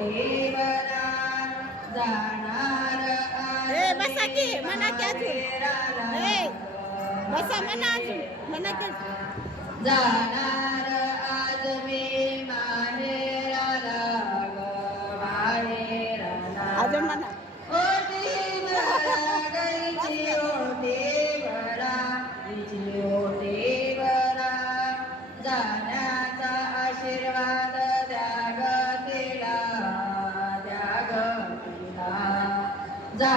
ओटीवरा जाणार ए बसा की म्हणा की अजून ए बसा म्हणा अजून म्हणा की जाणार आज मी माहेराला ग माहेराला अजून म्हणा ओटीवरा गाईची ओटीवरा तिची ओटीवरा जाण्याचा आशीर्वाद द्या ग तिला द्या ग तिला जा